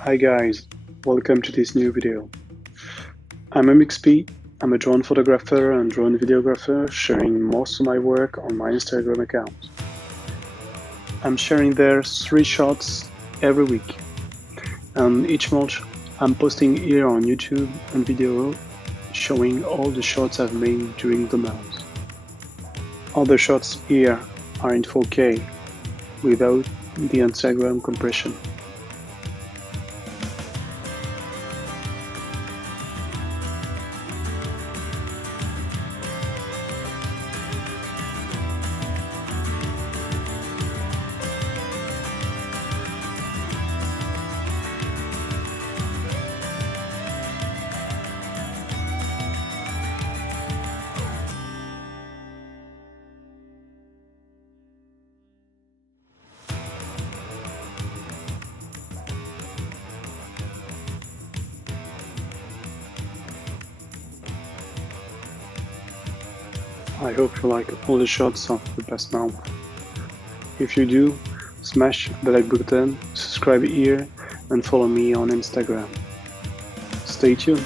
Hi guys, welcome to this new video. I'm MXP, I'm a drone photographer and drone videographer sharing most of my work on my Instagram account. I'm sharing there 3 shots every week, and each month I'm posting here on YouTube and video showing all the shots I've made during the month. All the shots here are in 4K without the Instagram compression. I hope you like all the shots of the past month. If you do, smash the like button, subscribe here and follow me on Instagram. Stay tuned.